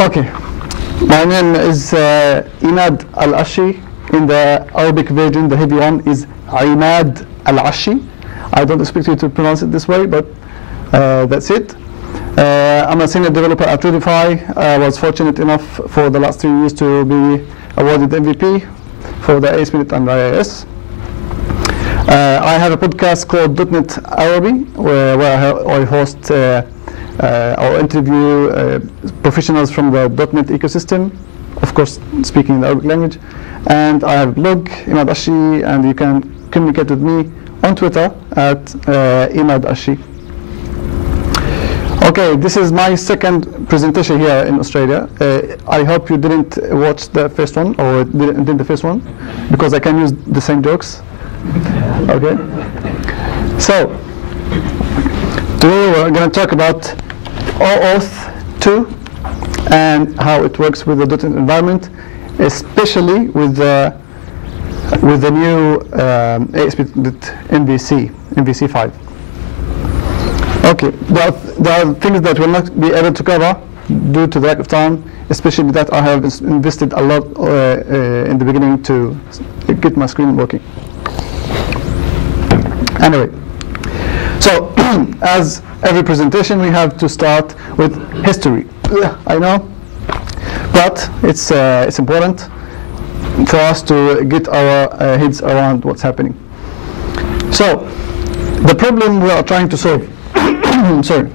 Okay, my name is Emad Al-Ashi. In the Arabic version, the heavy one is Emad Al-Ashi. I don't expect you to pronounce it this way, but that's it. I'm a senior developer at Redify. I was fortunate enough for the last 3 years to be awarded MVP for the ASP.NET and IIS. I have a podcast called .NET Arabic, where I host or interview professionals from the .NET ecosystem, of course speaking the Arabic language. And I have a blog, Emad Ashi, and you can communicate with me on Twitter at Emad Ashi. Okay, this is my second presentation here in Australia. I hope you didn't watch the first one, or did the first one, because I can use the same jokes. Okay, so today we're going to talk about OAuth 2 and how it works with the .NET environment, especially with the new ASP.NET MVC 5. Okay, there are things that we'll not be able to cover due to the lack of time, especially that I have invested a lot in the beginning to get my screen working. Anyway, so as every presentation, we have to start with history. I know, but it's important for us to get our heads around what's happening. So the problem we are trying to solve, sorry,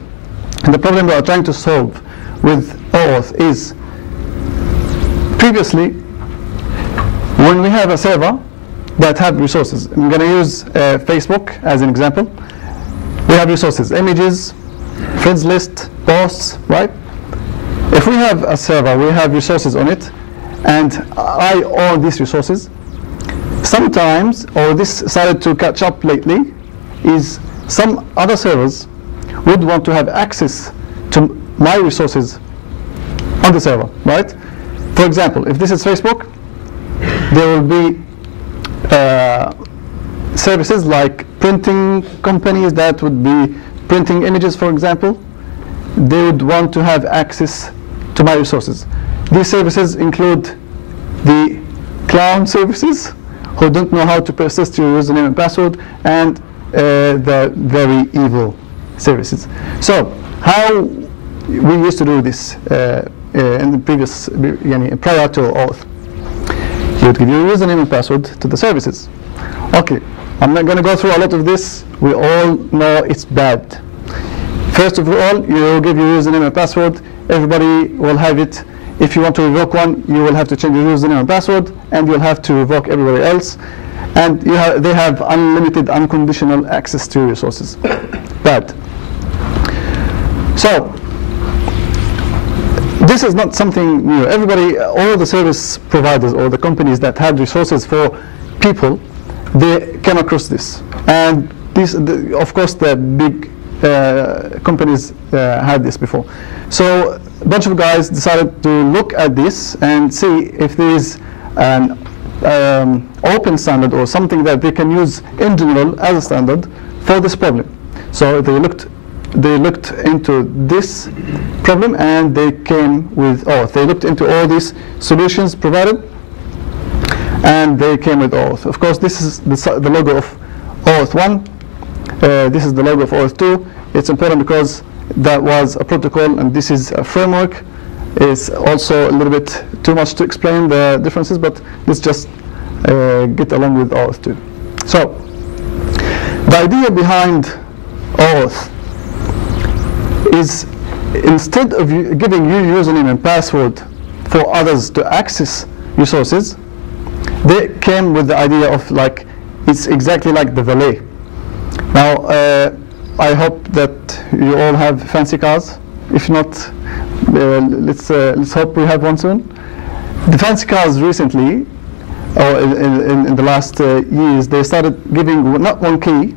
the problem we are trying to solve with OAuth is, previously, when we have a server that have resources, I'm going to use Facebook as an example. We have resources, images, friends list, posts, right? If we have a server, we have resources on it, and I own these resources. Sometimes, or this started to catch up lately, is some other servers would want to have access to my resources on the server, right? For example, if this is Facebook, there will be services like printing companies that would be printing images, for example. They would want to have access to my resources. These services include the clown services, who don't know how to persist your username and password, and the very evil services. So how we used to do this in the previous, prior to OAuth. You would give your username and password to the services. Okay, I'm not going to go through a lot of this. We all know it's bad. First of all, you give your username and password. Everybody will have it. If you want to revoke one, you will have to change your username and password, and you'll have to revoke everybody else. And they have unlimited, unconditional access to your resources. Bad. So this is not something new. Everybody, all the service providers or the companies that have resources for people, they came across this. And this, of course, the big companies had this before. So a bunch of guys decided to look at this and see if there is an open standard or something that they can use in general as a standard for this problem. So they looked into this problem, and they came with OAuth. They looked into all these solutions provided, and they came with OAuth. Of course, this is the logo of OAuth 1. This is the logo of OAuth 2. It's important because that was a protocol, and this is a framework. It's also a little bit too much to explain the differences, but let's just get along with OAuth 2. So the idea behind OAuth is, instead of giving you username and password for others to access resources, they came with the idea of it's exactly like the valet. Now, I hope that you all have fancy cars. If not, let's hope we have one soon. The fancy cars recently, or in the last years, they started giving not one key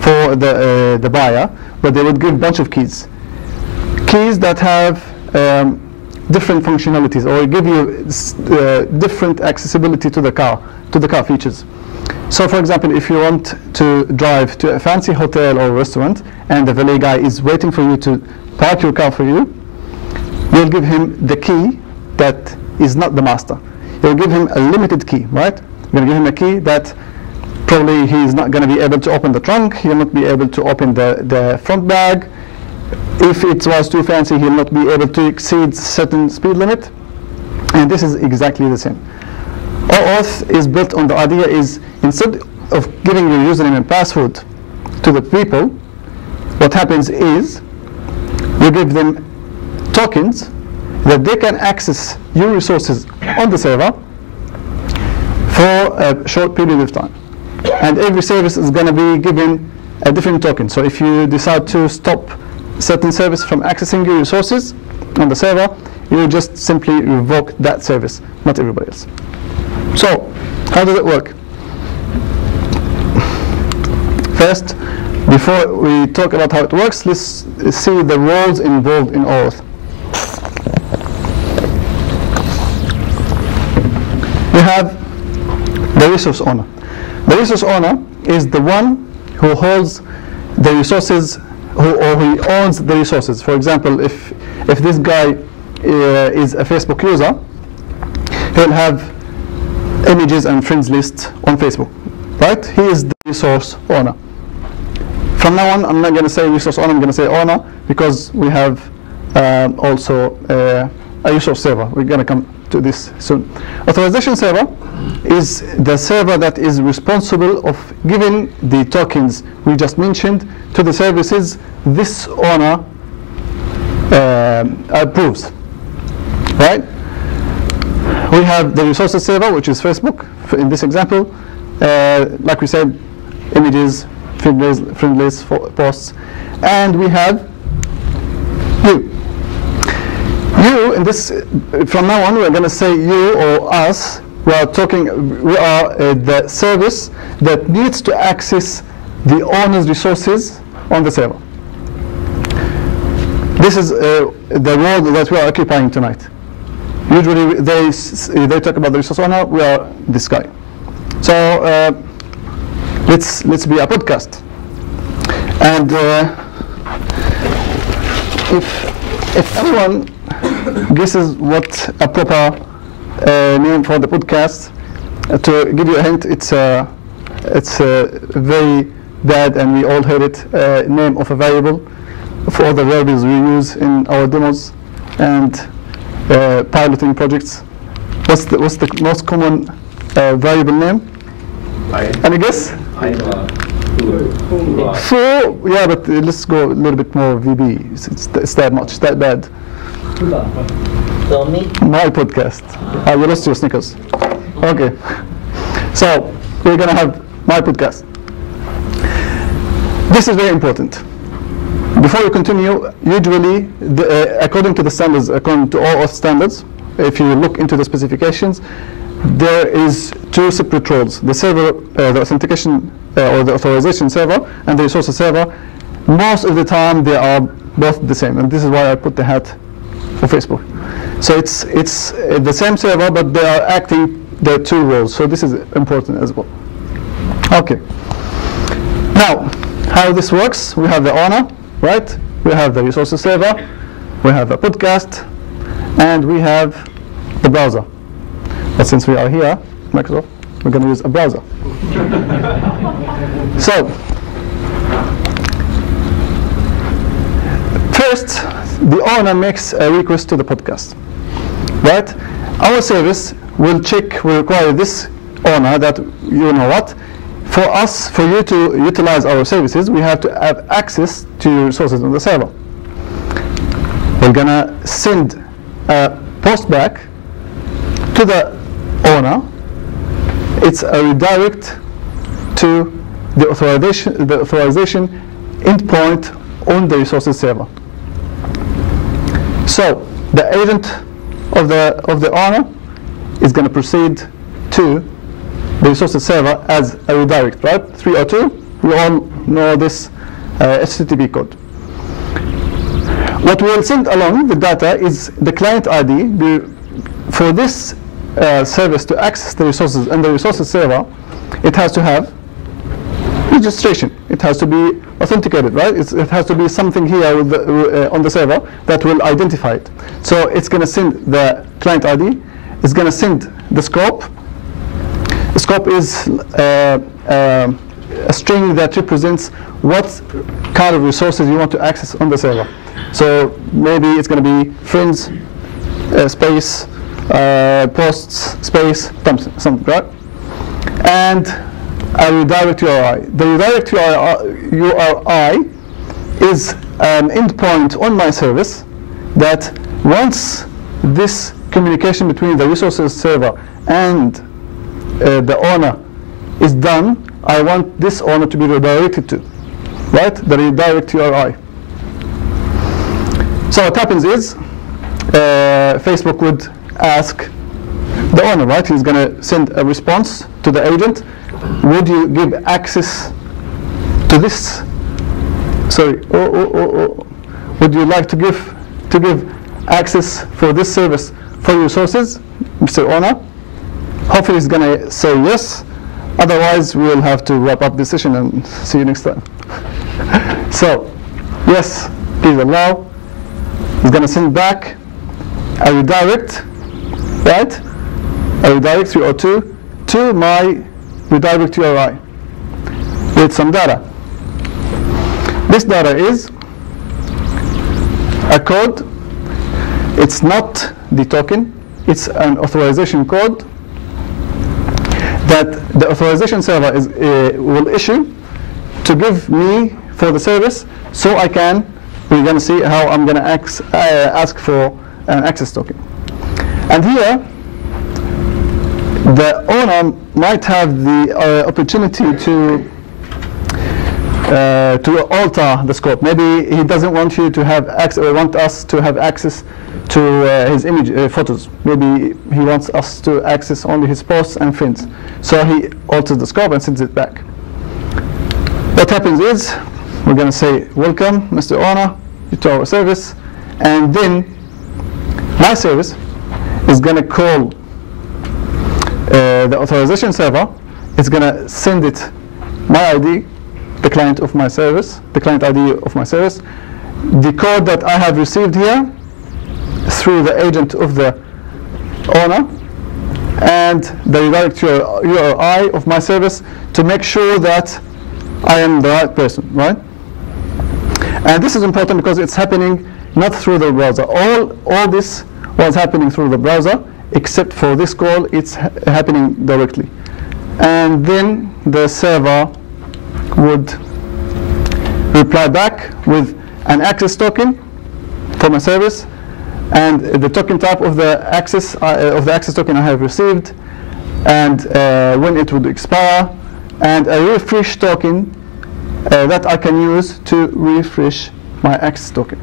for the buyer, but they would give a bunch of keys that have different functionalities, or give you different accessibility to the car features. So for example, if you want to drive to a fancy hotel or restaurant, and the valet guy is waiting for you to park your car for you, you'll give him the key that is not the master. You'll give him a limited key, right? You're going to give him a key that probably he's not going to be able to open the trunk, he'll not be able to open the front bag. If it was too fancy, he'll not be able to exceed certain speed limit. And this is exactly the same. OAuth is built on the idea is, instead of giving your username and password to the people, what happens is you give them tokens that they can access your resources on the server for a short period of time. And every service is going to be given a different token. So if you decide to stop certain service from accessing your resources on the server, you just simply revoke that service, not everybody else. So, how does it work? First, before we talk about how it works, let's see the roles involved in OAuth. We have the resource owner. The resource owner is the one who holds the resources, or he owns the resources. For example, if this guy is a Facebook user, he'll have images and friends list on Facebook, right? He is the resource owner. From now on, I'm not going to say resource owner, I'm going to say owner, because we have also a resource server. We're going to come to this soon. Authorization server is the server that is responsible of giving the tokens we just mentioned to the services this owner approves, right? We have the resources server, which is Facebook, in this example. Like we said, images, friend lists, posts. And we have you. You, in this, from now on, we're going to say you or us. We are the service that needs to access the owner's resources on the server. This is the role that we are occupying tonight. Usually they talk about the resource owner, we are this guy. So let's be a podcast. And if anyone guesses what a proper name for the podcast, to give you a hint, it's a very bad, and we all heard it, name of a variable for all the variables we use in our demos and piloting projects. What's the most common variable name? Any guess? So, yeah, but let's go a little bit more VB. It's that much, that bad. My podcast. You lost your Snickers. Okay. So, we're going to have my podcast. This is very important. Before we continue, usually, according to the standards, according to OAuth standards, if you look into the specifications, there is two separate roles: the server, the authentication or the authorization server, and the resources server. Most of the time, they are both the same, and this is why I put the hat for Facebook. So it's the same server, but they are acting the two roles. So this is important as well. Okay. Now, how this works? We have the owner, right? We have the resources server, we have a podcast, and we have the browser. But since we are here, Microsoft, we're going to use a browser. So, first, the owner makes a request to the podcast, right? Our service will require this owner that, you know what, for you to utilize our services, we have to have access to your resources on the server. We're going to send a post back to the owner. It's a redirect to the authorization endpoint on the resources server. So the agent of the owner is going to proceed to the resources server as a redirect, right? 302. We all know this HTTP code. What we will send along the data is the client ID. For this service to access the resources and the resources server, it has to have registration. It has to be authenticated, right? It has to be something here with the, on the server that will identify it. So it's going to send the client ID. It's going to send the scope. The scope is a string that represents what kind of resources you want to access on the server. So maybe it's going to be friends, space, posts, space, something, right? And a redirect URI. The redirect URI is an endpoint on my service that once this communication between the resources server and the owner is done, I want this owner to be redirected to, right? The redirect URI. So what happens is Facebook would ask the owner, right? He's going to send a response to the agent. Would you give access to this? Sorry. Would you like to give access for this service for your resources, Mr. Owner? Hopefully he's going to say yes. Otherwise, we'll have to wrap up this session and see you next time. So, yes, please allow. He's going to send back a redirect, right? A redirect 302 to my redirect URI with some data. This data is a code. It's not the token. It's an authorization code that the authorization server will issue to give me for the service, so I can. We're going to see how I'm going to ask for an access token. And here, the owner might have the opportunity to alter the scope. Maybe he doesn't want you to have access, or want us to have access to his image photos. Maybe he wants us to access only his posts and friends. So he alters the scope and sends it back. What happens is, we're going to say, welcome, Mr. Owner, to our service. And then my service is going to call the authorization server. It's going to send it my ID, the client of my service, the client ID of my service, the code that I have received here through the agent of the owner, and the redirect URI of my service to make sure that I am the right person, right? And this is important because it's happening not through the browser. All this was happening through the browser, except for this call, it's happening directly. And then the server would reply back with an access token for my service, and the token type of the access token I have received, and when it would expire, and a refresh token that I can use to refresh my access token.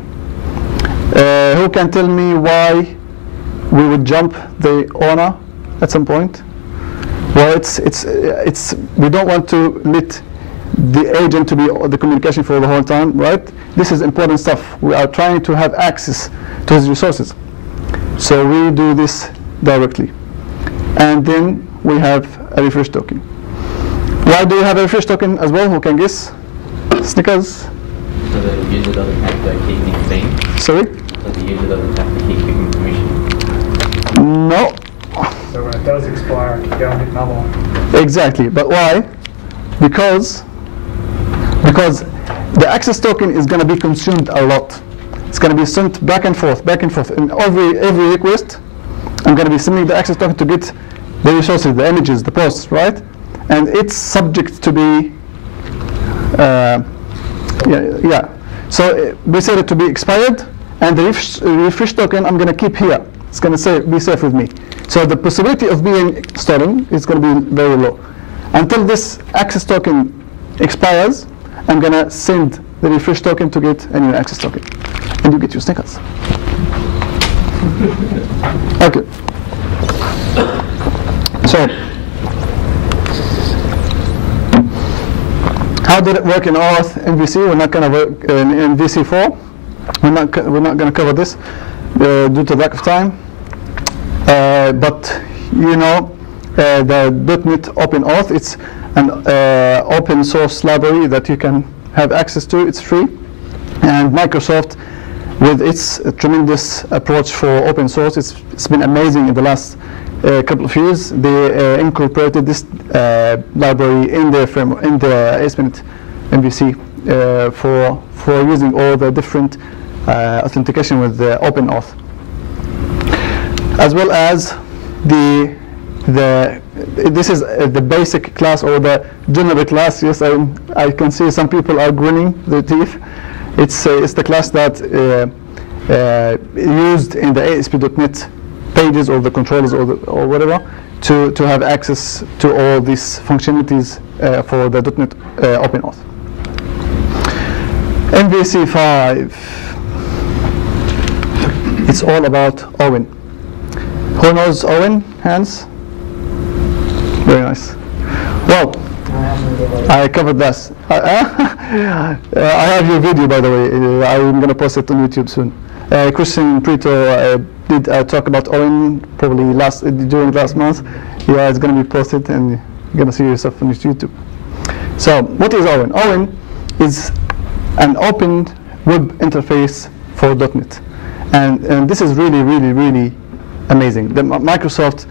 Who can tell me why we would jump the owner at some point? Well, we don't want to let the agent to be the communication for the whole time, right? This is important stuff. We are trying to have access to his resources. So we do this directly. And then we have a refresh token. Why do we have a refresh token as well? Who can guess? Snickers? So the user doesn't have to keep anything. Sorry? So the user doesn't have to keep information. No. So when it does expire, you go and get another one. Exactly. But why? Because the access token is going to be consumed a lot. It's going to be sent back and forth, and every request, I'm going to be sending the access token to get the resources, the images, the posts, right? And it's subject to be, yeah. So we set it to be expired, and the refresh token I'm going to keep here. It's going to say be safe with me. So the possibility of being stolen is going to be very low. Until this access token expires, I'm going to send the refresh token to get a new access token. And you get your Snickers. Okay. So, how did it work in OAuth MVC? We're not going to work in MVC4. We're not going to cover this due to lack of time. But you know, the .NET OpenAuth, it's an open source library that you can have access to. It's free. And Microsoft, with its tremendous approach for open source, it's been amazing in the last couple of years. They incorporated this library in their framework, in the ASP.NET MVC for using all the different authentication with the OpenAuth, as well as this is the basic class, or the general class. Yes, I can see some people are grinning their teeth. It's the class that used in the ASP.NET pages, or the controllers, or whatever, to have access to all these functionalities for the .NET OpenAuth. MVC 5. It's all about OWIN. Who knows OWIN? Hands? Very nice. Well, I covered this. I have your video, by the way. I'm going to post it on YouTube soon. Christian Prito did talk about OWIN probably during last month. Yeah, it's going to be posted, and you're going to see yourself on YouTube. So, what is OWIN? OWIN is an open web interface for .NET, and this is really, really, really amazing. Microsoft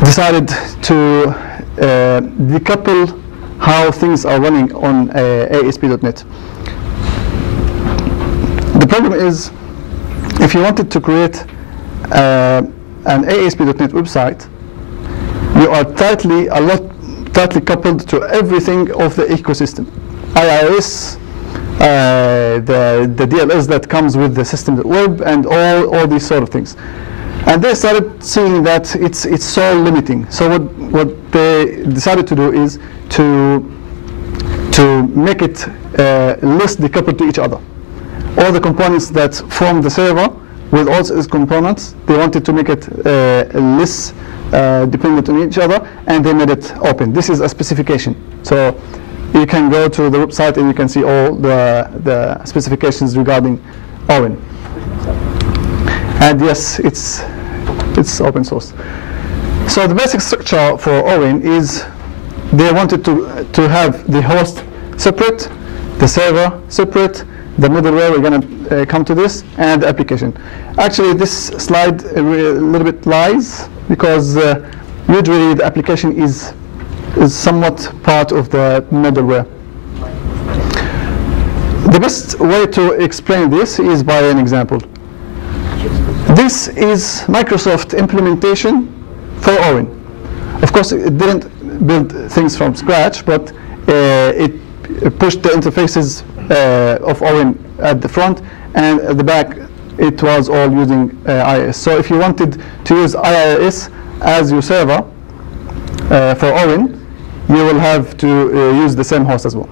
decided to decouple how things are running on ASP.NET. The problem is, if you wanted to create an ASP.NET website, you are tightly coupled to everything of the ecosystem. IIS, the DLS that comes with the system web, and all these sort of things. And they started seeing that it's so limiting. So what they decided to do is to make it less decoupled to each other. All the components that form the server with all its components, they wanted to make it less dependent on each other, and they made it open. This is a specification. So you can go to the website and you can see all the specifications regarding OWIN. And yes, it's open source. So the basic structure for OWIN is they wanted to have the host separate, the server separate, the middleware, we're going to come to this, and the application. Actually, this slide a little bit lies, because usually the application is somewhat part of the middleware. The best way to explain this is by an example. This is Microsoft implementation for OWIN. Of course, it didn't build things from scratch, but it pushed the interfaces of OWIN at the front, and at the back it was all using IIS. So if you wanted to use IIS as your server for OWIN, you will have to use the same host as well.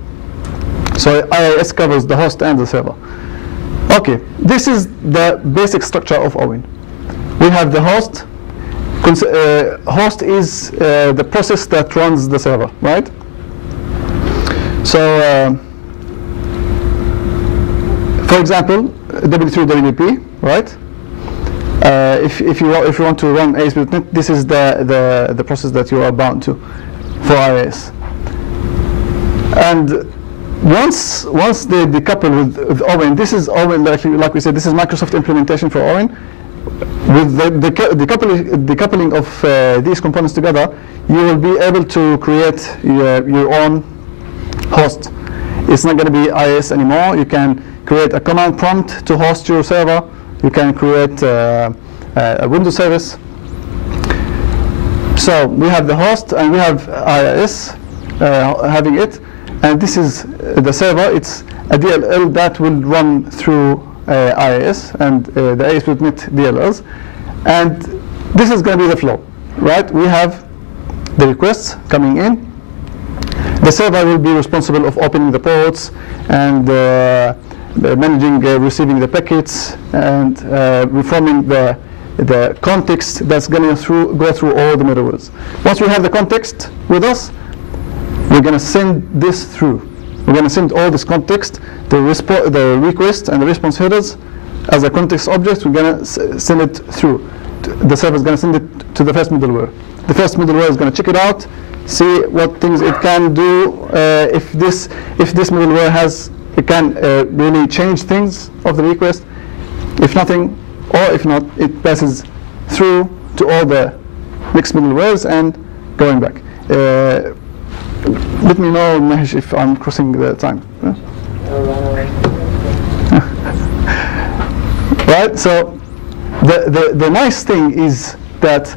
So IIS covers the host and the server. Okay, this is the basic structure of OWIN. We have the host. Host is the process that runs the server, right? So, for example, W3WP, right? If you want to run ASP.NET, this is the process that you are bound to for IIS. And once they decouple with OWIN, this is OWIN, like we said, this is Microsoft implementation for OWIN. With the decoupling of these components together, you will be able to create your own host. It's not going to be IIS anymore. You can create a command prompt to host your server. You can create a Windows service. So we have the host, and we have IIS having it. And this is the server. It's a DLL that will run through IIS and the ASP.NET DLLs. And this is going to be the flow, right? We have the requests coming in. The server will be responsible of opening the ports and managing receiving the packets, and reforming the context that's going to go through all the middlewares. Once we have the context with us, we're going to send this through. We're going to send all this context, the request and the response headers as a context object. We're going to send it through. The server is going to send it to the first middleware. the first middleware is going to check it out, see what things it can do, if this middleware it can really change things of the request. If nothing, or if not, it passes through to all the next middlewares and going back. Let me know, Mahesh, if I'm crossing the time. Yeah? Right, so the nice thing is that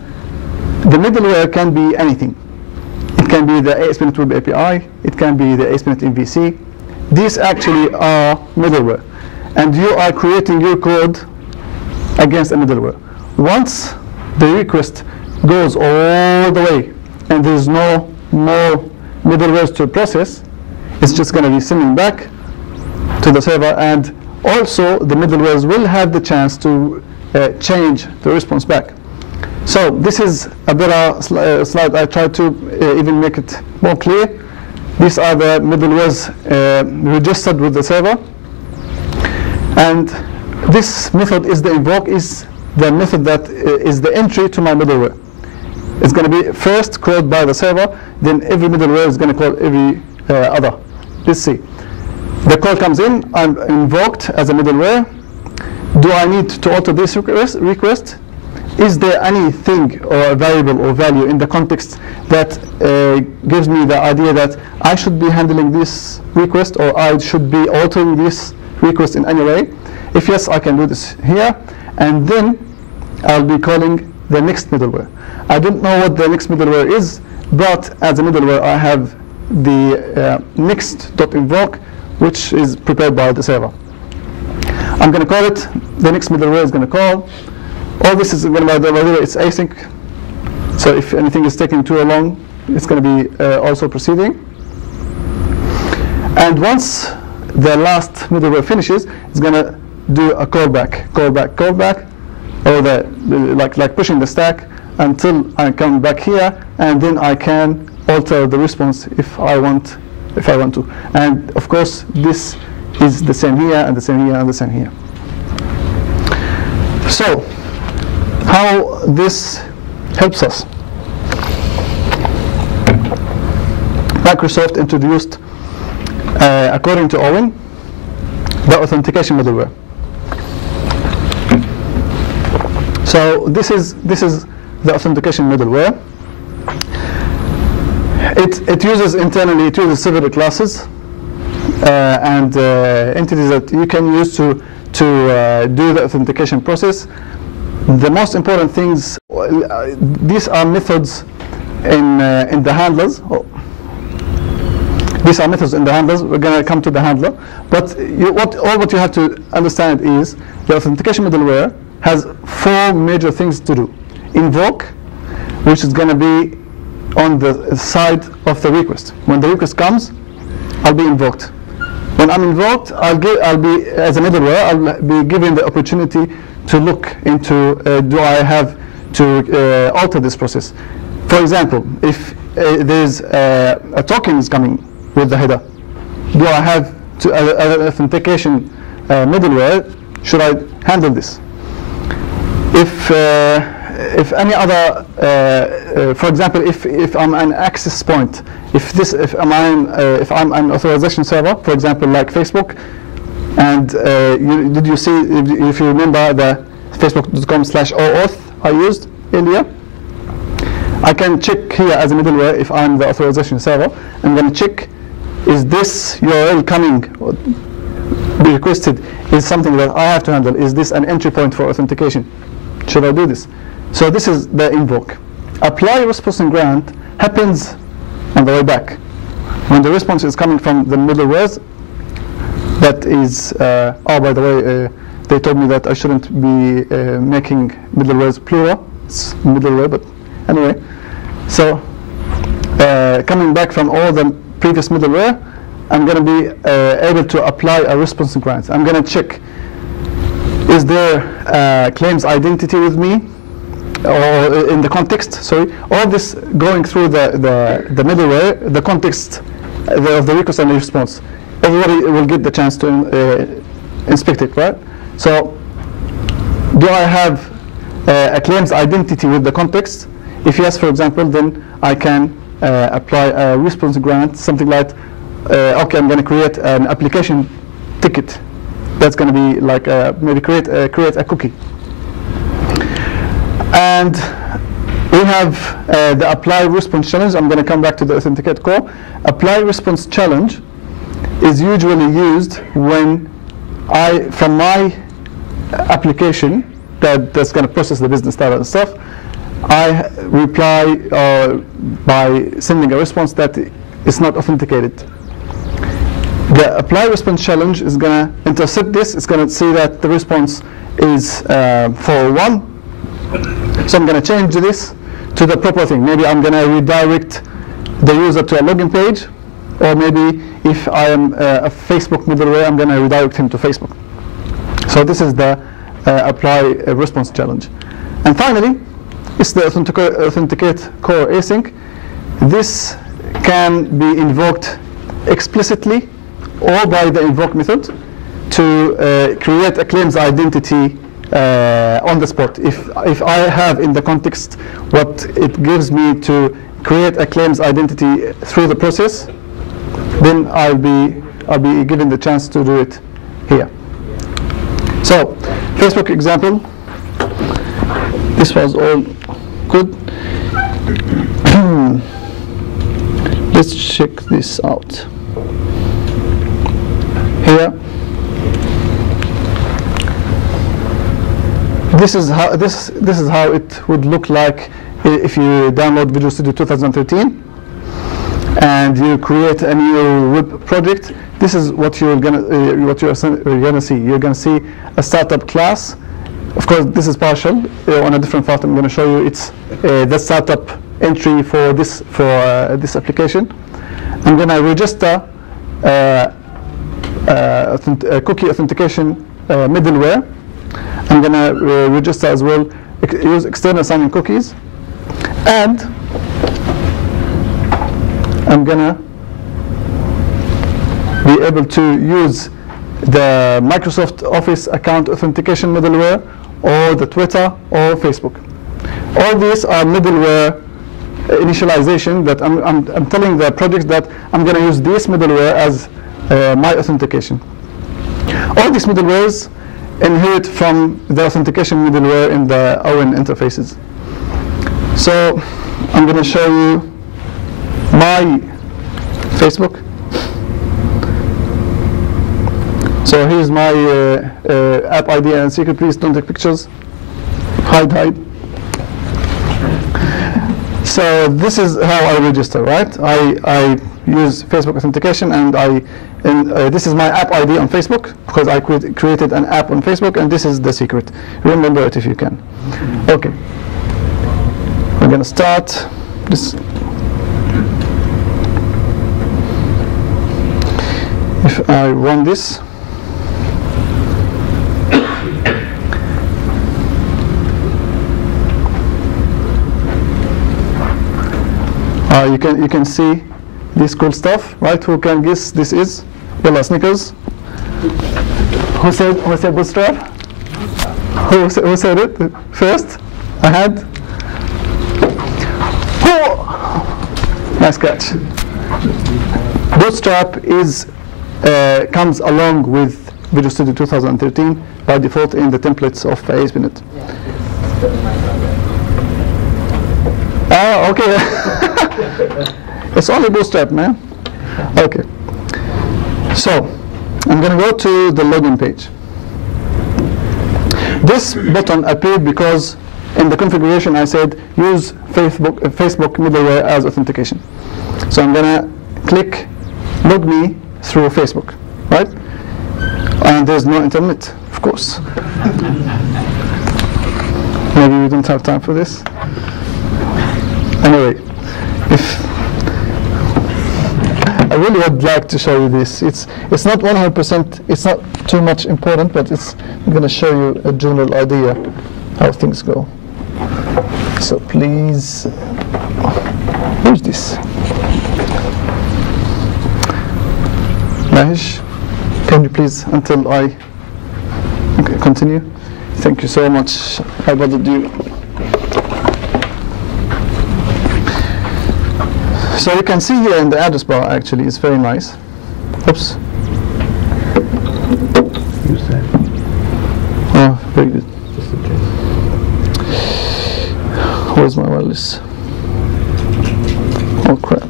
the middleware can be anything. It can be the ASP.NET Web API, it can be the ASP.NET MVC. These actually are middleware. And you are creating your code against a middleware. Once the request goes all the way and there's no more middlewares to process, it's just going to be sending back to the server, and also the middlewares will have the chance to change the response back. So this is a better slide. I tried to even make it more clear. These are the middlewares registered with the server. And this method is the invoke, is the method that is the entry to my middleware. It's going to be first called by the server, then every middleware is going to call every other. Let's see. The call comes in, I'm invoked as a middleware. Do I need to alter this request? Is there anything or a variable or value in the context that gives me the idea that I should be handling this request, or I should be altering this request in any way? If yes, I can do this here, and then I'll be calling the next middleware. I don't know what the next middleware is, but as a middleware I have the next.invoke, which is prepared by the server. I'm going to call it, the next middleware is going to call. All this is going to be, it's async, so if anything is taking too long, it's going to be also proceeding. And once the last middleware finishes, it's going to do a callback, or like pushing the stack until I come back here, and then I can alter the response if I want to. And of course, this is the same here, and the same here, and the same here. So, how this helps us? Microsoft introduced, according to OWIN, the authentication middleware. So this is the authentication middleware. It uses internally, it uses several classes and entities that you can use to do the authentication process. The most important things, these are methods in the handlers. These are methods in the handlers. We're going to come to the handler. But what you have to understand is the authentication middleware has 4 major things to do. Invoke, which is going to be on the side of the request. When the request comes, I'll be invoked. When I'm invoked, I'll be, as a middleware, I'll be given the opportunity to look into, do I have to alter this process? For example, if there's a token is coming with the header, do I have to an authentication middleware? Should I handle this? If any other, for example, if I'm an access point, if I'm an authorization server, for example, like Facebook, and did you see, if you remember the facebook.com/OAuth I used earlier? I can check here as a middleware if I'm the authorization server. I'm going to check, is this URL coming, be requested, is something that I have to handle? Is this an entry point for authentication? Should I do this? So this is the invoke. Apply response and grant happens on the way back. When the response is coming from the middlewares, that is, oh, by the way, they told me that I shouldn't be making middlewares plural. It's middleware, but anyway. So coming back from all the previous middleware, I'm going to be able to apply a response and grant. I'm going to check, is there claims identity with me, or in the context, sorry. All this going through the middleware, the context of the request and the response. Everybody will get the chance to inspect it, right? So, do I have a claims identity with the context? If yes, for example, then I can apply a response grant, something like, okay, I'm going to create an application ticket. That's going to be like maybe create a cookie. And we have the apply response challenge. I'm going to come back to the authenticate core. Apply response challenge is usually used when from my application that's going to process the business data and stuff, I reply by sending a response that is not authenticated. The apply response challenge is going to intercept this. It's going to see that the response is 401. So I'm going to change this to the proper thing. Maybe I'm going to redirect the user to a login page, or maybe if I am a Facebook middleware, I'm going to redirect him to Facebook. So this is the apply response challenge. And finally, it's the authenticate core async. This can be invoked explicitly or by the invoke method to create a claims identity on the spot. If I have in the context what it gives me to create a claims identity through the process, then I'll be given the chance to do it here. So, Facebook example. This was all good. Let's check this out. Here. This is how it would look like if you download Visual Studio 2013 and you create a new web project. This is what you're gonna see. You're gonna see a startup class. Of course, this is partial. On a different part, I'm going to show you it's the startup entry for this application. I'm going to register a cookie authentication middleware. I'm going to register as well, use external signing cookies, and I'm going to be able to use the Microsoft Office account authentication middleware, or the Twitter, or Facebook. All these are middleware initialization that I'm telling the project that I'm going to use this middleware as my authentication. All these middlewares inherit from the authentication middleware in the OWIN interfaces. So I'm going to show you my Facebook. So here's my app ID and secret. Please don't take pictures. Hide. So this is how I register, right? I use Facebook authentication, and this is my app ID on Facebook because I created an app on Facebook, and this is the secret. Remember it if you can. Okay. We're going to start this. If I run this. You can see this cool stuff, right? Who can guess this is? Yalla Snickers. Who said Bootstrap? Who said it first? I had. Oh! Nice catch. Bootstrap comes along with Visual Studio 2013 by default in the templates of ASP.NET. Ah, okay. It's only Bootstrap, man. Okay. So, I'm going to go to the login page. This button appeared because in the configuration I said use Facebook middleware as authentication. So I'm going to click log me through Facebook, right? And there's no internet, of course. Maybe we don't have time for this. Anyway, I really would like to show you this. It's not 100%. It's not too much important, but I'm going to show you a general idea how things go. So please, where's this? Mahesh, can you please until I continue? Thank you so much. I bothered you. So you can see here in the address bar, actually, it's very nice. Oops. Use that. Oh, very good. Just in case. Where's my wireless? Oh, crap.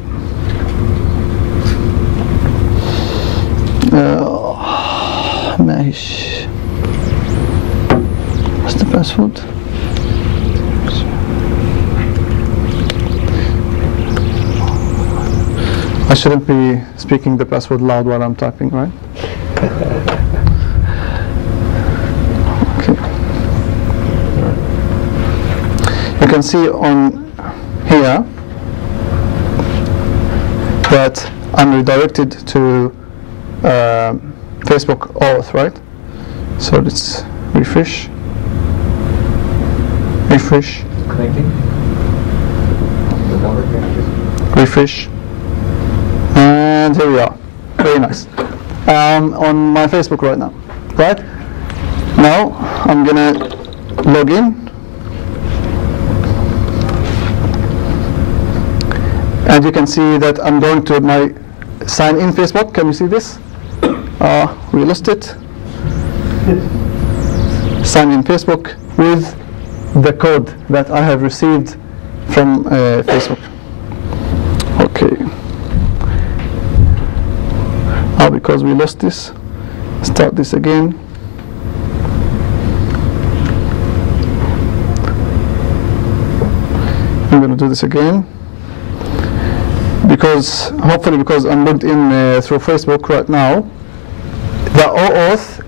ماشي. What's the password? I shouldn't be speaking the password loud while I'm typing, right? Okay. You can see on here that I'm redirected to Facebook OAuth, right? So let's refresh. Refresh. Connecting. Refresh. And here we are. Very nice. On my Facebook right now. Right? Now I'm gonna log in. And you can see that I'm going to my sign in Facebook. Can you see this? We lost it. Sign in Facebook with the code that I have received from Facebook. Okay. Now because we lost this, start this again. I'm going to do this again. Because hopefully, because I'm logged in through Facebook right now, the OAuth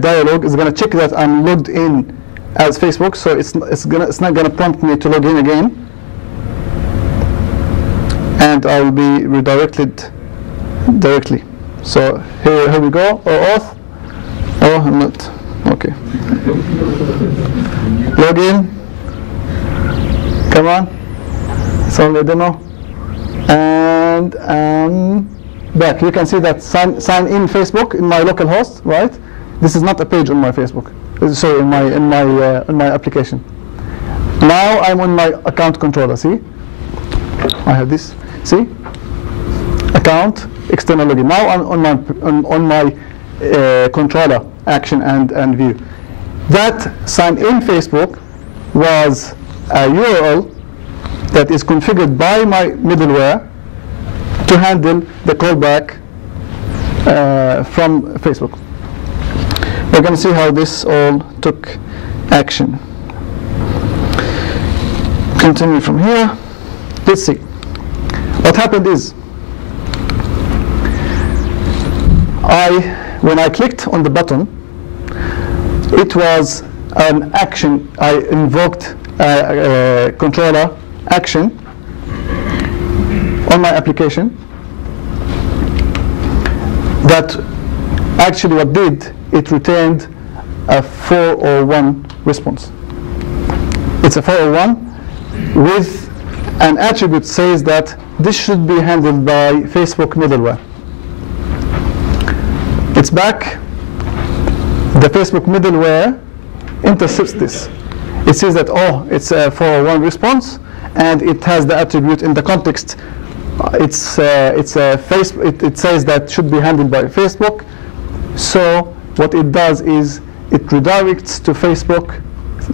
dialog is going to check that I'm logged in as Facebook, so it's not going to prompt me to log in again, and I will be redirected directly. So here we go. OAuth. Oh, I'm not. Okay. Log in. Come on. It's only a demo. And back. You can see that sign in Facebook in my local host, right? This is not a page on my Facebook. Sorry, in my application. Now I'm on my account controller. See, I have this. See, account external login. Now I'm on my controller action and view. That sign in Facebook was a URL that is configured by my middleware to handle the callback from Facebook. We're going to see how this all took action. Continue from here. Let's see. What happened is, when I clicked on the button, it was an action. I invoked a controller action on my application that actually what did, it returned a 401 response. It's a 401 with an attribute says that this should be handled by Facebook middleware. It's back. The Facebook middleware intercepts this. It says that, oh, it's a 401 response, and it has the attribute in the context. It says that should be handled by Facebook. So what it does is it redirects to Facebook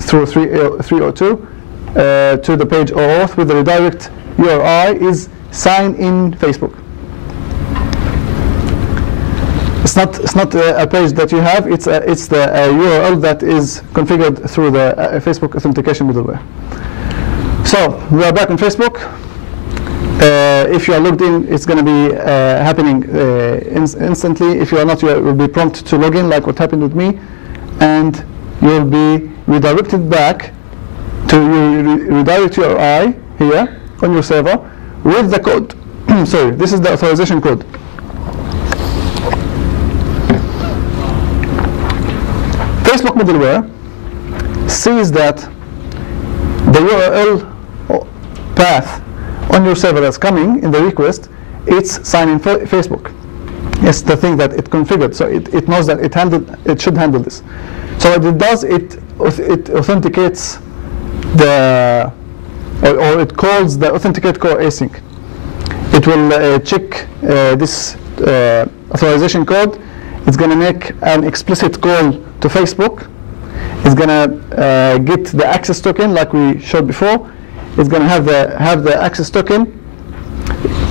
through 302 to the page OAuth with the redirect URI is sign in Facebook. It's not a page that you have. It's the URL that is configured through the Facebook authentication middleware. So we are back on Facebook. If you are logged in, it's going to be happening instantly. If you are not, you will be prompted to log in, like what happened with me, and you'll be redirected back to your redirect URI here on your server with the code. Sorry, this is the authorization code. Facebook middleware sees that the URL path on your server that's coming in the request, it's sign in Facebook. It's the thing that it configured, so it knows that it should handle this. So what it does, it authenticates or it calls the authenticate core async. it will check this authorization code. It's going to make an explicit call to Facebook. It's going to get the access token like we showed before. It's going to have the access token,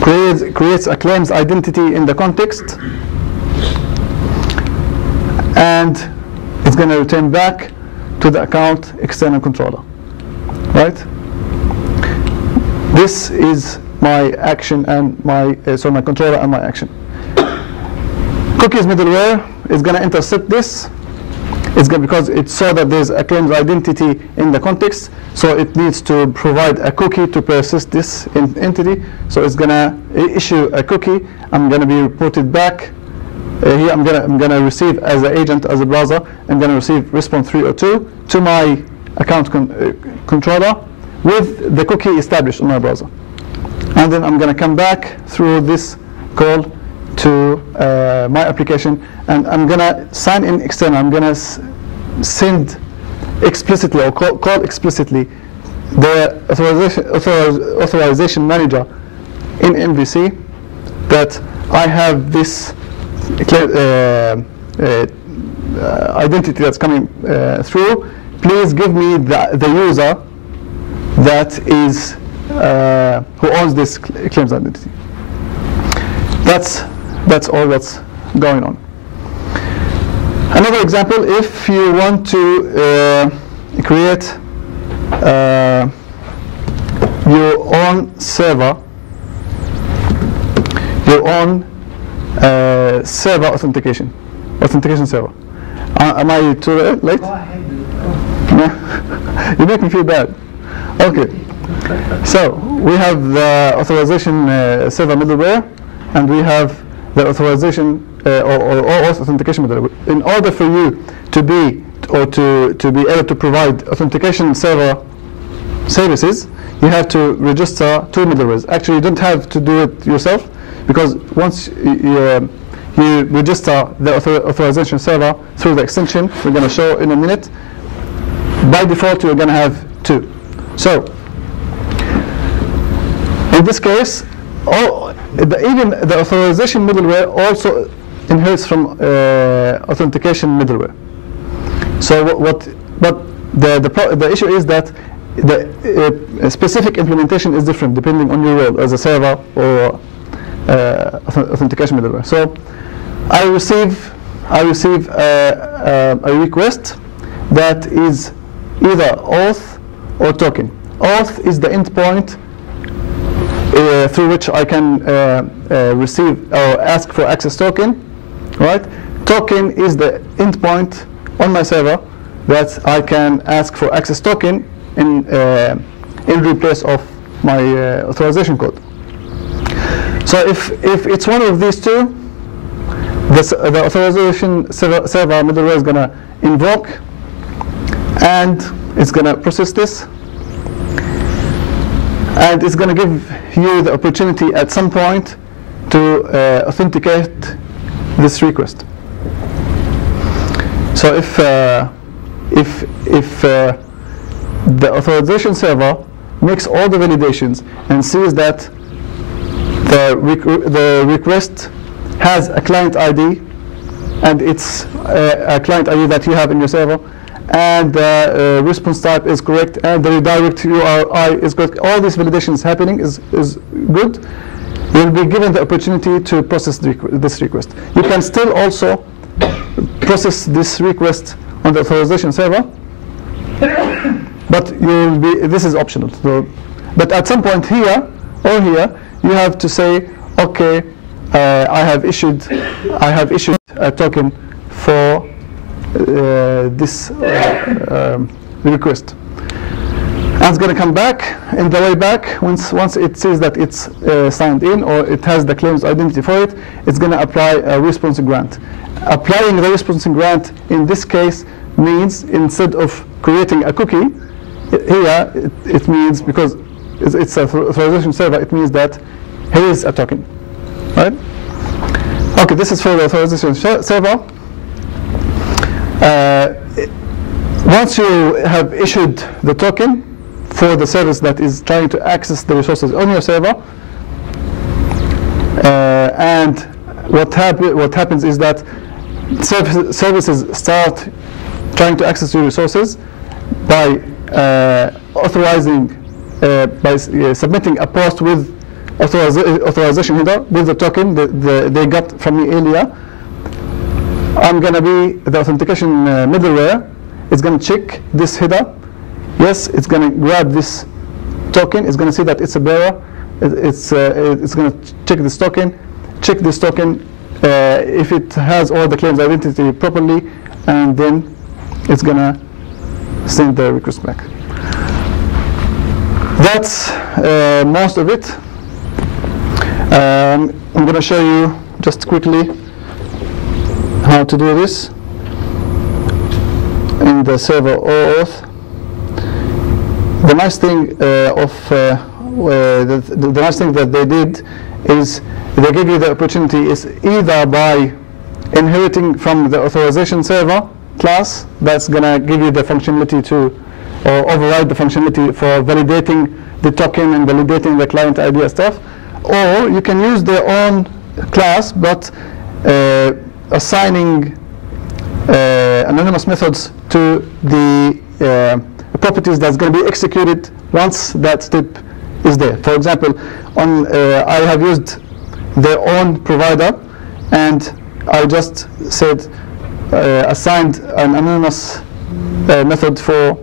creates a claims identity in the context, and it's going to return back to the account external controller, right? This is my action and my my controller and my action. Cookies middleware is going to intercept this. It's going because it saw that there's a claims identity in the context, so it needs to provide a cookie to persist this entity. So it's going to issue a cookie. I'm going to be reported back. Here I'm going to receive as an agent, as a browser. I'm going to receive response 302 to my account controller with the cookie established on my browser, and then I'm going to come back through this call to my application, and I'm going to sign in external. I'm going to send explicitly or call explicitly the authorization manager in MVC that I have this identity that's coming through. Please give me the user that is who owns this claims identity. That's all that's going on. Another example, if you want to create your own server, your own server authentication server. Am I too late? Go ahead. You make me feel bad. Okay. So we have the authorization server middleware, and we have the authorization or OAuth authentication middleware. In order for you to be able to provide authentication server services, you have to register two middlewares. Actually, you don't have to do it yourself, because once you register the authorization server through the extension we're going to show in a minute, by default you're going to have two. So in this case, even the authorization middleware also inherits from authentication middleware. So the issue is that the specific implementation is different depending on your role as a server or authentication middleware. So I receive a request that is either auth or token. Auth is the endpoint through which I can receive or ask for access token, right? Token is the endpoint on my server that I can ask for access token in replace of my authorization code. So if it's one of these two, the authorization server middleware is going to invoke, and it's going to process this, and it's going to give you the opportunity at some point to authenticate this request. So if the authorization server makes all the validations and sees that the request has a client ID, and it's a client ID that you have in your server, and the response type is correct, and the redirect URI is correct, all these validations happening is good, you'll be given the opportunity to process this request. You can still also process this request on the authorization server, but this is optional. So, but at some point here or here, you have to say, okay, I have issued a token for this request. And it's going to come back in the way back. Once it sees that it's signed in or it has the claims identity for it, it's going to apply a response grant. Applying the response grant in this case means, instead of creating a cookie, here it means, because it's an authorization server, it means that here is a token, right? Okay, this is for the authorization server. Once you have issued the token for the service that is trying to access the resources on your server, And what happens is that services start trying to access your resources by authorizing, by submitting a post with authorization header with the token they got from me earlier. I'm going to be the authentication middleware. It's going to check this header. Yes, it's going to grab this token. It's going to see that it's a bearer. It's going to check this token. If it has all the claims identity properly, and then it's going to send the request back. That's most of it. I'm going to show you just quickly how to do this in the server OAuth. The nice thing the nice thing that they did is they give you the opportunity is either by inheriting from the authorization server class that's going to give you the functionality to, or override the functionality for validating the token and validating the client ID stuff, or you can use their own class but assigning anonymous methods to the properties that's going to be executed once that step is there. For example, I have used their own provider, and I just said assigned an anonymous method for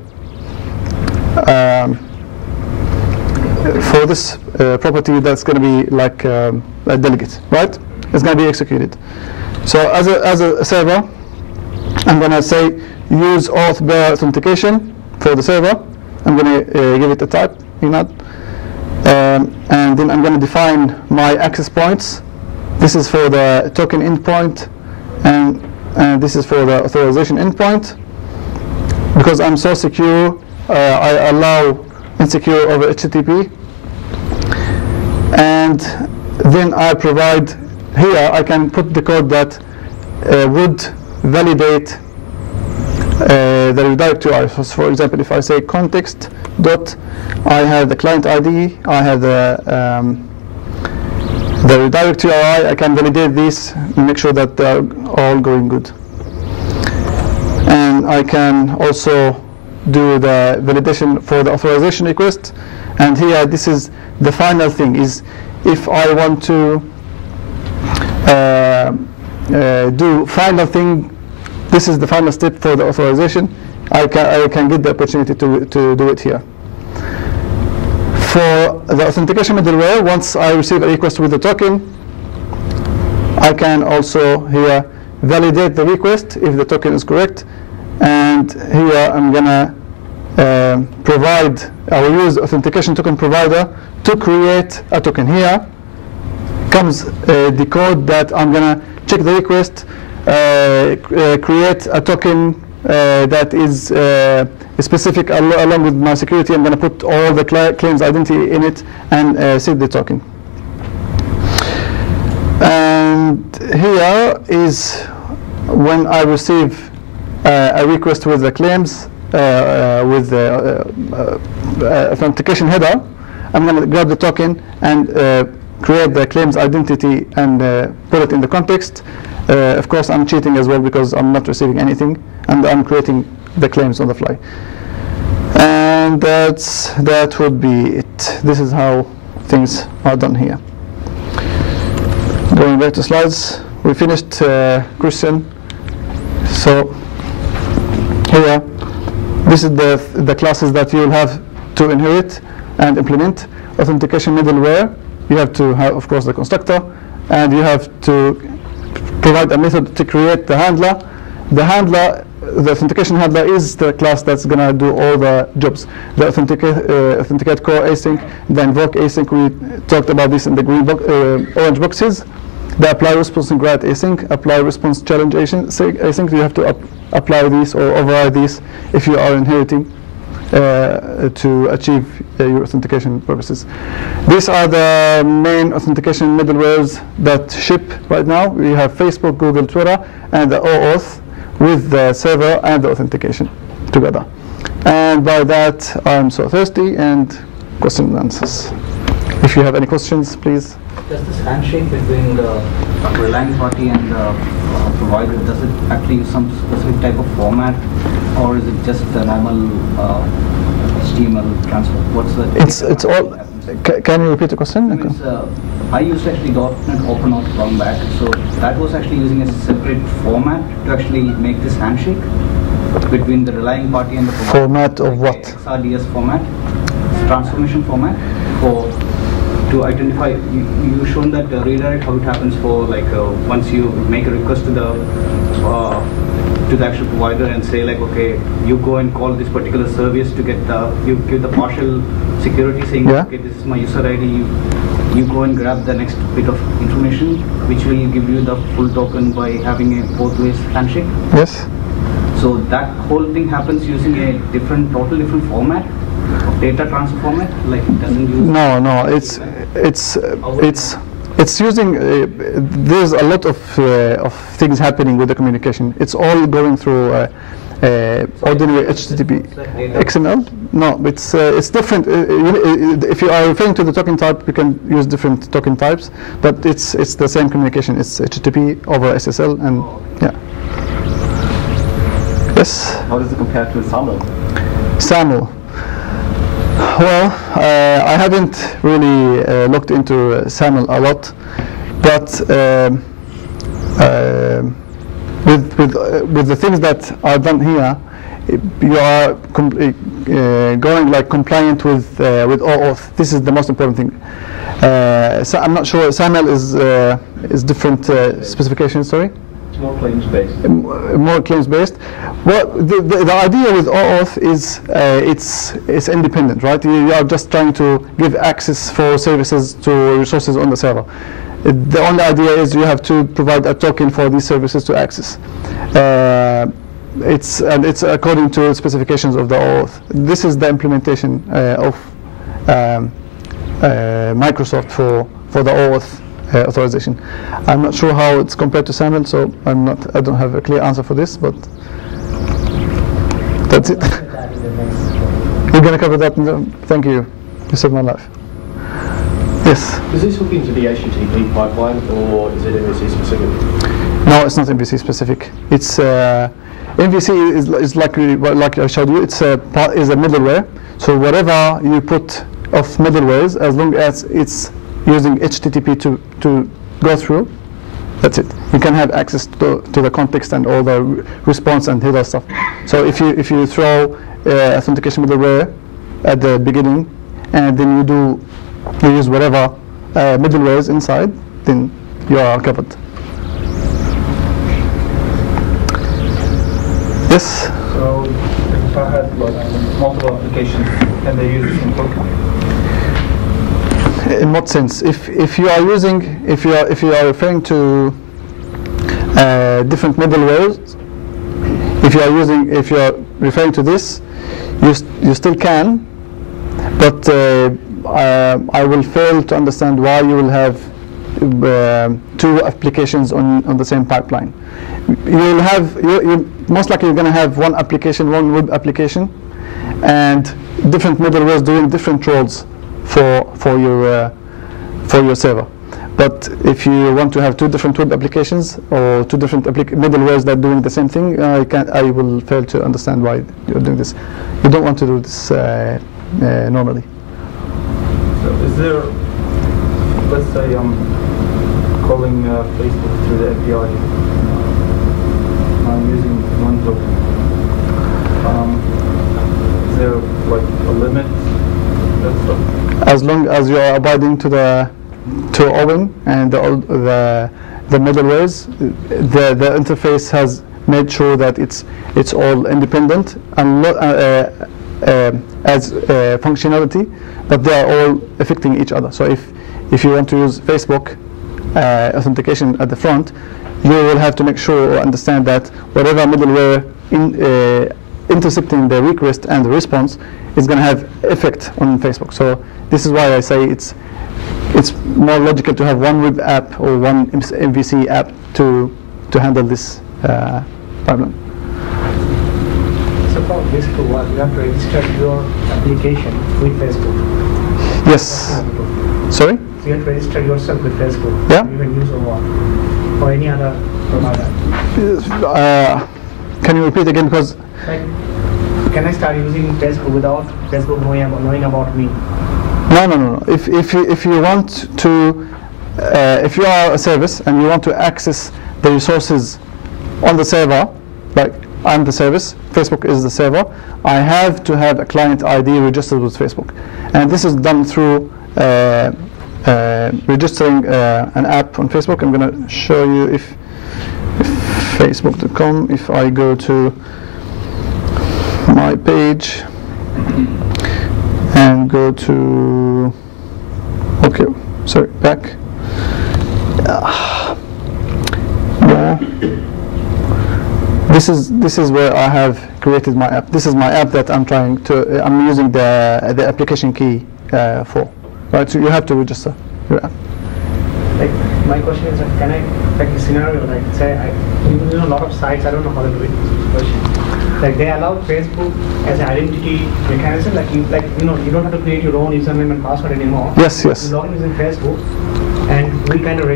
this property that's going to be like a delegate, right? It's going to be executed. So as a server, I'm going to say use auth bearer authentication for the server. I'm going to give it a type, Emad. And then I'm going to define my access points. This is for the token endpoint, and this is for the authorization endpoint. Because I'm so secure, I allow insecure over HTTP. And then I provide, here I can put the code that would validate the redirect URI. So for example, if I say context dot, I have the client ID, I have the redirect URI, I can validate this and make sure that they're all going good. And I can also do the validation for the authorization request. And here, this is the final thing, is if I want to do final thing, this is the final step for the authorization, I can get the opportunity to do it here. For the authentication middleware, once I receive a request with the token, I can also here validate the request if the token is correct. And here I'm going to provide, I will use authentication token provider to create a token. Here comes the code that I'm going to check the request, create a token that is specific along with my security. I'm going to put all the claims identity in it and save the token. And here is when I receive a request with the claims with the authentication header, I'm going to grab the token and create the claims identity and put it in the context. Of course, I'm cheating as well because I'm not receiving anything, and I'm creating the claims on the fly. And that would be it. This is how things are done here. Going back to slides, we finished Christian. So here, this is the classes that you'll have to inherit and implement. Authentication middleware, you have to have, of course, the constructor, and you have to provide a method to create the handler. The handler, the authentication handler, is the class that's going to do all the jobs. The authenticate core async, the invoke async, we talked about this in the green orange boxes. The apply response and grant async, apply response challenge async, you have to apply these or override these if you are inheriting to achieve your authentication purposes. These are the main authentication middlewares that ship right now. We have Facebook, Google, Twitter, and the OAuth with the server and the authentication together. And by that, I'm so thirsty, and questions and answers. If you have any questions, please. Does this handshake between the relying party and the provider, does it actually use some specific type of format, or is it just a normal HTML transfer? What's the? It's all. Can you repeat the question? I used actually .NET OpenAuth long back, so that was actually using a separate format to actually make this handshake between the relying party and the provider. Format of what? XRDS format, transformation format to identify. You shown that redirect how it happens for like once you make a request to the actual provider and say like, okay, you go and call this particular service to get you give the partial security saying, yeah, okay, this is my user ID. You go and grab the next bit of information, which will give you the full token by having a both ways handshake. Yes. So that whole thing happens using a total different format, data transfer format. Like it doesn't use. No. It's using. There's a lot of things happening with the communication. It's all going through ordinary HTTP. XML? No, it's different. If you are referring to the token type, you can use different token types, but it's the same communication. It's HTTP over SSL, and yeah. Yes. How does it compare to SAML? SAML. Well, I haven't really looked into SAML a lot, but with the things that are done here, you are going like compliant with OAuth. This is the most important thing. So I'm not sure. SAML is different specifications. Sorry. It's more claims-based. More claims-based. Well, the idea with OAuth is it's independent, right? You are just trying to give access for services to resources on the server. The only idea is you have to provide a token for these services to access. It's according to specifications of the OAuth. This is the implementation of Microsoft for the OAuth authorization. I'm not sure how it's compared to SAML, so I don't have a clear answer for this, but that's it. You're going to cover that? Thank you. You saved my life. Yes? Does this hook into the HTTP pipeline, or is it MVC specific? No, it's not MVC specific. It's MVC is like I showed you. It's is a middleware. So whatever you put of middlewares, as long as it's using HTTP to go through, that's it. You can have access to the context and all the response and header stuff. So if you throw authentication middleware at the beginning, and then you use whatever middlewares inside, then you are covered. Yes? So if I had multiple applications, can they use the same token? In what sense? If you are referring to different middlewares, if you are referring to this, you still can, but I will fail to understand why you will have two applications on the same pipeline. You will have most likely you're going to have one application, one web application, and different middlewares doing different roles for your server. But if you want to have two different web applications or two different middlewares that are doing the same thing, I will fail to understand why you're doing this. You don't want to do this normally. So is there, let's say I'm calling Facebook through the API, I'm using one token. Is there like a limit? As long as you are abiding to OWIN and the middlewares, the interface has made sure that it's all independent and as functionality, but they are all affecting each other. So if you want to use Facebook authentication at the front, you will have to make sure or understand that whatever middleware intercepting the request and the response is going to have effect on Facebook. So this is why I say it's more logical to have one web app or one MVC app to handle this problem. So for this to work, you have to register your application with Facebook. Yes. Sorry? So you have to register yourself with Facebook. Yeah. You can use OAuth or any other provider. Can you repeat again? Because Like, can I start using Facebook without Facebook knowing about me? no. If you want to, if you are a service and you want to access the resources on the server, like I'm the service, Facebook is the server, I have to have a client ID registered with Facebook, and this is done through registering an app on Facebook. I'm going to show you if Facebook.com. If I go to my page and go to back. More. This is where I have created my app. This is my app that I'm using the application key for. Right, so you have to register your app. Like, my question is, can I, like a scenario, like say, you know, a lot of sites, I don't know how to do it, like they allow Facebook as an identity mechanism, like you don't have to create your own username and password anymore. Yes. You log in using Facebook, and we kind of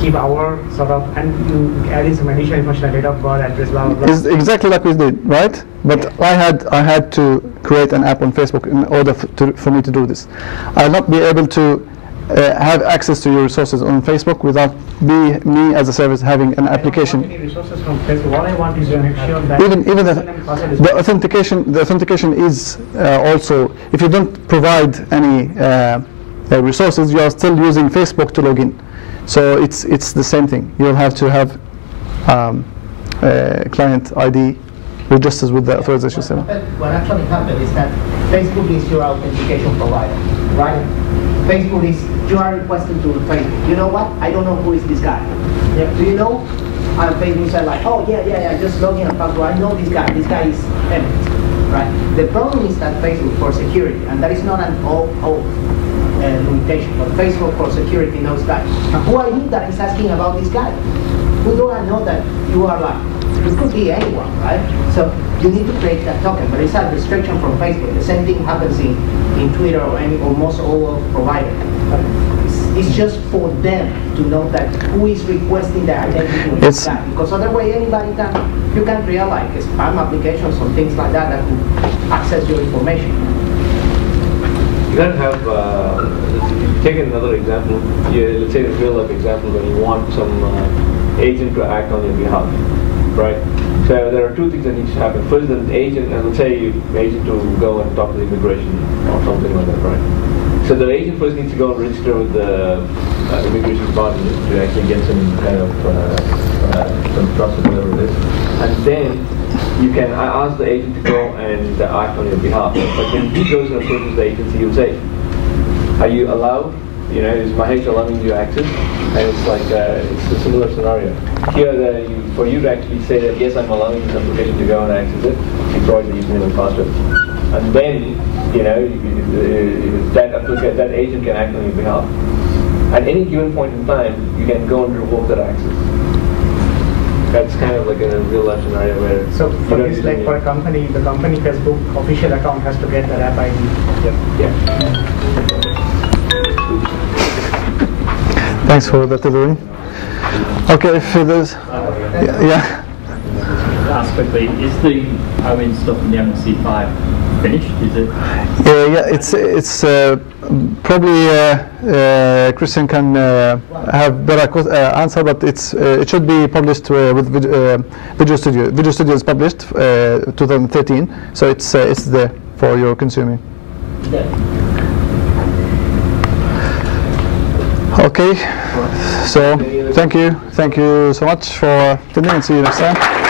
keep our sort of, and you add in some additional information like date of birth, address, blah blah blah. It's exactly like we did, right? But yeah. I had to create an app on Facebook in order for me to do this. I'll not be able to have access to your resources on Facebook without me as a service having an application. I don't want any resources from Facebook. What I want is to make sure that even the authentication is also, if you don't provide any resources, you are still using Facebook to log in. So it's the same thing. You'll have to have client ID registers with the authorization server. What actually happened is that Facebook is your authentication provider, right? Facebook is, you are requesting to Facebook. You know what? I don't know who is this guy. Yeah. Do you know? And Facebook said like, oh yeah, just log in and password. I know this guy. This guy is Emad, right? The problem is that Facebook for security, and that is not an OAuth limitation, but Facebook for security knows that. Now, who are you that is asking about this guy? Who do I know that you are like? It could be anyone, right? So you need to create that token, but it's a restriction from Facebook. The same thing happens in Twitter or most OAuth provider. It's just for them to know that who is requesting the identity of this guy. Because otherwise anybody you can create like spam applications or things like that could access your information. You can have, take another example, let's say a real life example when you want some agent to act on your behalf, right? So there are two things that need to happen. First, an agent, and let's say the agent to go and talk to the immigration or something like that, right? So the agent first needs to go and register with the immigration department to actually get some kind of some trust or whatever it is. And then you can ask the agent to go and act on your behalf. But when he goes and approaches the agency, he'll say, are you allowed? You know, is Mahesh allowing you access? And it's like, it's a similar scenario. Here, for you to actually say that, yes, I'm allowing this application to go and access it, you provide the username and password. And then, you know, that agent can act on your behalf. At any given point in time, you can go and revoke that access. That's kind of like a real life scenario where. So for this, like for a company, the company Facebook official account has to get that app ID. Yeah. Thanks for that, Louis. Okay, if there's yeah. Ask quickly, is the OWIN stuff in the MNC5 finished? Is it? Yeah, it's probably Christian can have better answer, but it should be published with Visual Studio. Visual Studio is published 2013, so it's there for your consuming. Yeah. Okay, so thank you so much for attending, and see you next time.